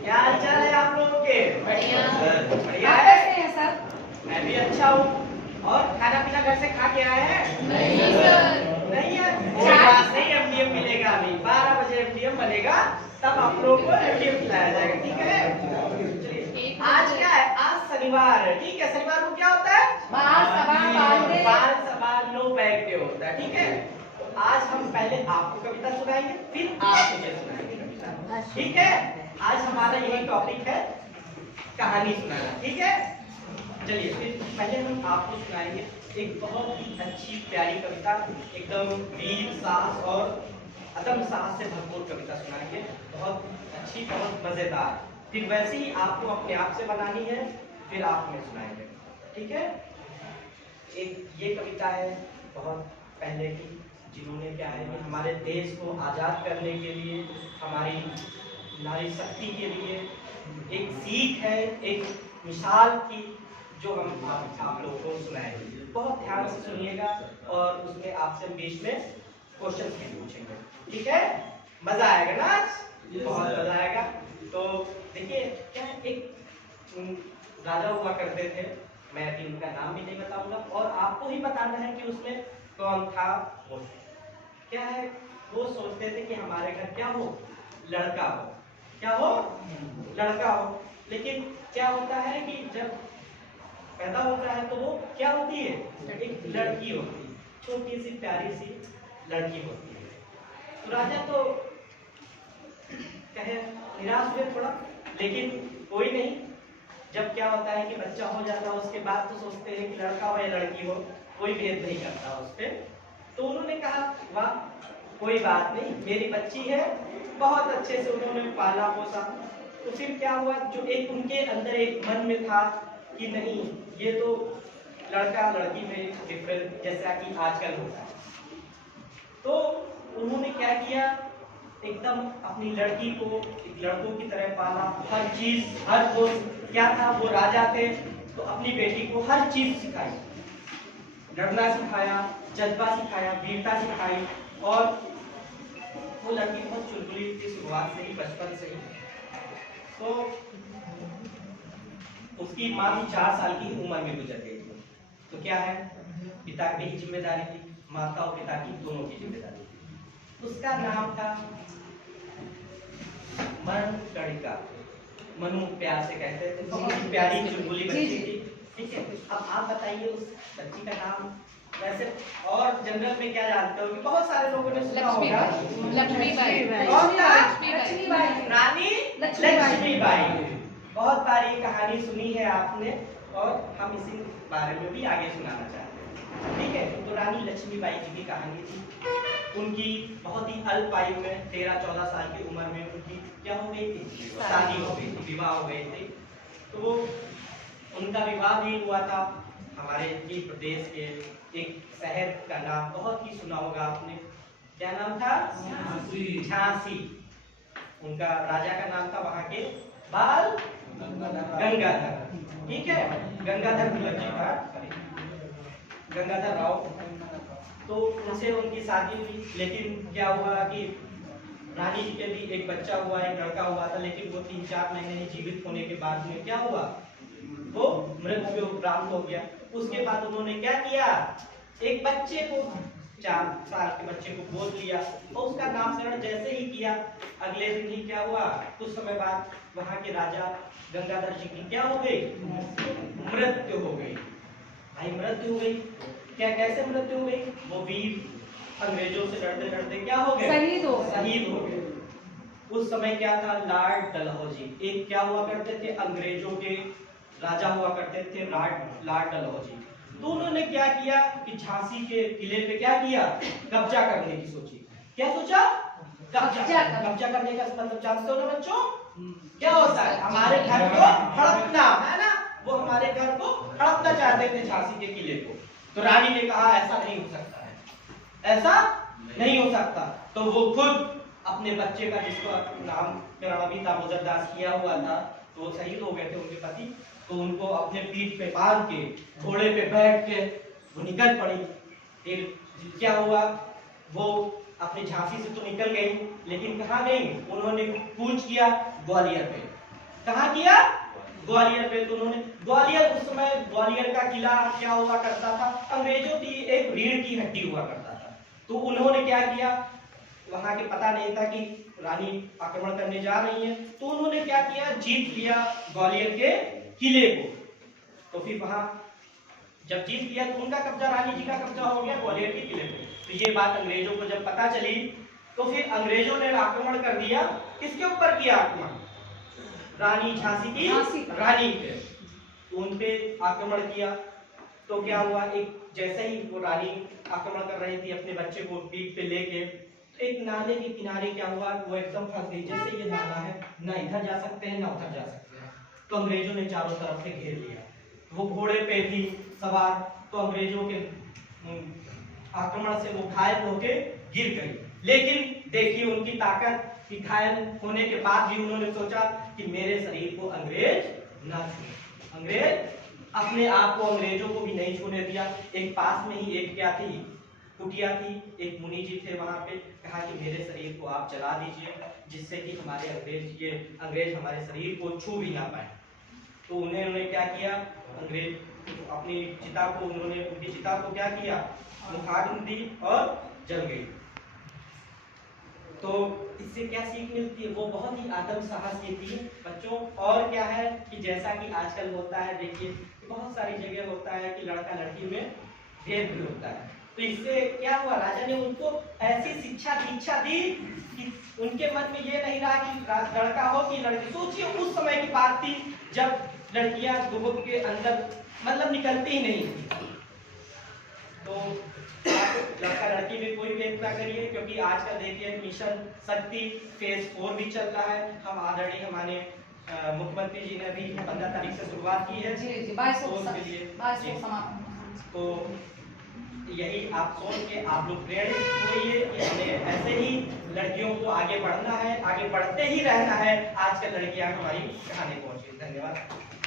क्या हाल चाल है आप लोगों के? बढ़िया। बढ़िया आप है? कैसे हैं सर? मैं भी अच्छा हूँ। और खाना पीना घर से खा के आए हैं? नहीं सर। नहीं है? कोई बात नहीं, एमडीएम मिलेगा अभी 12 बजे एमडीएम बनेगा, तब आप लोगों को एमडीएम खिलाया जाएगा। ठीक है? चलिए, आज क्या है? आज शनिवार है। ठीक है, शनिवार को क्या होता है? बाल सवाल नो बैग डे होता है। ठीक है, तो आज हम पहले आपको कविता सुनाएंगे, फिर आप मुझे सुनाएंगे कविता। ठीक है, आज हमारा यही टॉपिक है, कहानी सुनाना। ठीक है, चलिए फिर पहले हम आपको सुनाएंगे एक बहुत ही अच्छी प्यारी कविता, एकदम वीर साहस और अदम साहस से भरपूर कविता सुनाएंगे, बहुत अच्छी, बहुत मजेदार। फिर वैसे ही आपको अपने आप से बनानी है, फिर आप हमें सुनाएंगे। ठीक है, एक ये कविता है बहुत पहले की, जिन्होंने क्या है कि हमारे देश को आजाद करने के लिए, हमारी नारी शक्ति के लिए एक सीख है, एक मिसाल की, जो हम आप लोगों को सुनाएंगे। बहुत ध्यान से सुनिएगा और उसमें आपसे बीच में क्वेश्चन भी पूछेंगे। ठीक है, मजा आएगा ना आज? बहुत मजा आएगा। तो देखिए क्या है, एक राजा हुआ करते थे, मैं अभी उनका नाम भी नहीं बताऊंगा, और आपको ही बताना है कि उसमें कौन था वो। क्या है, वो सोचते थे कि हमारे घर क्या हो, लड़का हो। क्या हो? लड़का हो। लेकिन क्या होता है कि जब पैदा होता है तो वो क्या होती है? एक लड़की होती है, छोटी सी प्यारी सी लड़की होती है। तो राजा तो कहे निराश हुए थोड़ा, लेकिन कोई नहीं। जब क्या होता है कि बच्चा हो जाता है, उसके बाद तो सोचते हैं कि लड़का हो या लड़की हो, कोई भेद नहीं करता उस पर। तो उन्होंने कहा वाह, कोई बात नहीं, मेरी बच्ची है। बहुत अच्छे से उन्होंने पाला पोसा। तो फिर क्या हुआ, जो एक उनके अंदर एक मन में था कि नहीं, ये तो लड़का लड़की में डिफरेंस जैसा कि आजकल होता है, तो उन्होंने क्या किया, एकदम अपनी लड़की को एक लड़कों की तरह पाला। हर चीज, हर वो क्या था, वो राजा थे, तो अपनी बेटी को हर चीज सिखाई, लड़ना सिखाया, जज्बा सिखाया, वीरता सिखाई। और वो लड़की बहुत चुलबुली थी शुरुआत से ही, बचपन से ही। तो उसकी माँ भी 4 साल की उम्र में गुजर गई थी। तो क्या है, पिता की ही जिम्मेदारी थी, माता और पिता की दोनों की जिम्मेदारी थी। उसका नाम था मणिकर्णिका। मनु प्यार से कहते थे, बहुत प्यारी चुलबुली बच्ची थी। ठीक है, अब आप बताइए उस बच्ची का नाम। वैसे और जनरल में क्या जानते हो कि बहुत सारे लोगों ने सुना होगा, लक्ष्मीबाई। कौन था? लक्ष्मीबाई। रानी लक्ष्मीबाई। बहुत बार ये कहानी सुनी है आपने, और हम इसी बारे में भी आगे सुनाना चाहते हैं। ठीक है, तो रानी लक्ष्मीबाई जी की कहानी थी। उनकी बहुत ही अल्प आयु में 13-14 साल की उम्र में उनकी क्या हो गई थी? शादी हो गई थी, विवाह हो गई थी। तो उनका विवाह भी हुआ था हमारे ही प्रदेश के एक शहर का नाम बहुत ही सुना होगा आपने। क्या नाम था? झांसी। उनका राजा का नाम था वहां के बाल गंगाधर। ठीक है, गंगाधर तिलक जी था, गंगाधर राव। तो उनसे उनकी शादी हुई, लेकिन क्या हुआ कि रानी जी के भी एक बच्चा हुआ, एक लड़का हुआ था, लेकिन वो 3-4 महीने ही जीवित होने के बाद में क्या हुआ, वो मृत्यु प्राप्त हो गया। उसके बाद उन्होंने क्या किया, एक बच्चे को, 4 साल के बच्चे को गोद लिया, और उसका नामकरण जैसे ही किया, अगले दिन ही क्या हुआ, कुछ समय बाद वहां के राजा गंगाधर जी की क्या हो गई, मृत्यु हो गई। भाई मृत्यु हो गई, क्या कैसे मृत्यु हो गई, वो वीर अंग्रेजों से लड़ते लड़ते क्या हो गए, शहीद हो गए। उस समय क्या था, लॉर्ड डलहौजी एक क्या हुआ करते थे, अंग्रेजों के राजा हुआ करते थे, लॉर्ड डलहौजी। तो उन्होंने क्या किया कि झांसी के किले पे क्या किया, कब्जा करने की सोची। क्या सोचा? कब्जा करने का मतलब जानते हो ना बच्चों, क्या होता है, हमारे घर को हड़पना, है ना, वो हमारे घर को हड़पना चाहते थे झांसी के किले को। तो रानी ने कहा ऐसा नहीं हो सकता है, ऐसा नहीं हो सकता। तो वो खुद अपने बच्चे का, जिसको नाम अभी दामोदर दास किया हुआ था, तो वो शहीद हो गए थे उनके पति, तो उनको अपने पीठ पे बांध के, घोड़े पे बैठ के वो निकल पड़ी। फिर क्या हुआ, वो अपने झांसी से तो निकल गई, लेकिन कहाँ गई, उन्होंने कूच किया ग्वालियर पे। कहाँ किया? ग्वालियर पे। तो उन्होंने ग्वालियर, उस समय ग्वालियर का किला क्या हुआ करता था? अंग्रेजों की एक रीढ़ की हड्डी हुआ करता था। तो उन्होंने क्या किया, वहां के पता नहीं था कि रानी आक्रमण करने जा रही है, तो उन्होंने क्या किया, जीत लिया ग्वालियर के किले को। तो फिर वहां जब जीत लिया तो उनका कब्जा, रानी जी का कब्जा हो गया ग्वालियर के किले पे। तो ये बात अंग्रेजों को जब पता चली तो फिर अंग्रेजों ने आक्रमण कर दिया। किसके ऊपर किया आक्रमण? रानी झांसी की रानी पे, उन पे आक्रमण किया। तो क्या हुआ, एक जैसे ही वो रानी आक्रमण कर रही थी अपने बच्चे को पीठ पे लेके, तो एक नाले के किनारे क्या हुआ, वो एकदम फंस गई। जैसे ये नाला है, ना इधर जा सकते हैं ना उधर जा सकते हैं। तो अंग्रेजों ने चारों तरफ से घेर लिया। वो घोड़े पे थी सवार, तो अंग्रेजों के आक्रमण से वो घायल होके गिर गई। लेकिन देखिए उनकी ताकत कि घायल होने के बाद भी उन्होंने सोचा कि मेरे शरीर को अंग्रेज ना छूए। अंग्रेज अपने आप को अंग्रेजों को भी नहीं छूने दिया। एक पास में ही एक क्या थी, कुटिया थी, एक मुनि जी थे वहां पे। कहा कि मेरे शरीर को आप जला दीजिए, जिससे कि हमारे अंग्रेज हमारे शरीर को छू भी ना पाए। तो उन्होंने क्या किया, अंग्रेज अपनी चिता को, उन्होंने उनकी चिता को क्या किया, मुखाग्नि दी और जल गई। तो इससे क्या सीख मिलती है, वो बहुत ही आत्म साहस देती है बच्चों। और क्या है कि जैसा कि आजकल होता है, देखिए बहुत सारी जगह होता है कि लड़का लड़की में भेद भी होता है। तो इससे क्या हुआ, राजा ने उनको ऐसी दीक्षा दी कि उनके मन में ये नहीं रहा कि लड़का हो कि लड़की। सोचिए उस समय की बात थी जब लड़कियां गुबुक के अंदर मतलब निकलती ही नहीं थी। तो लड़का लड़की में कोई भेद ना करिए, क्योंकि आजकल देखिए मिशन शक्ति फेज 4 भी चल रहा है। हम ऑलरेडी हमारे मुख्यमंत्री जी ने भी 15 तारीख से शुरुआत की है। जी, तो यही आप सोच के आप लोग प्रेरित होइए कि हमें ऐसे ही लड़कियों को आगे बढ़ना है, आगे बढ़ते ही रहना है। आजकल लड़कियां हमारी कहानी पहुंची। धन्यवाद।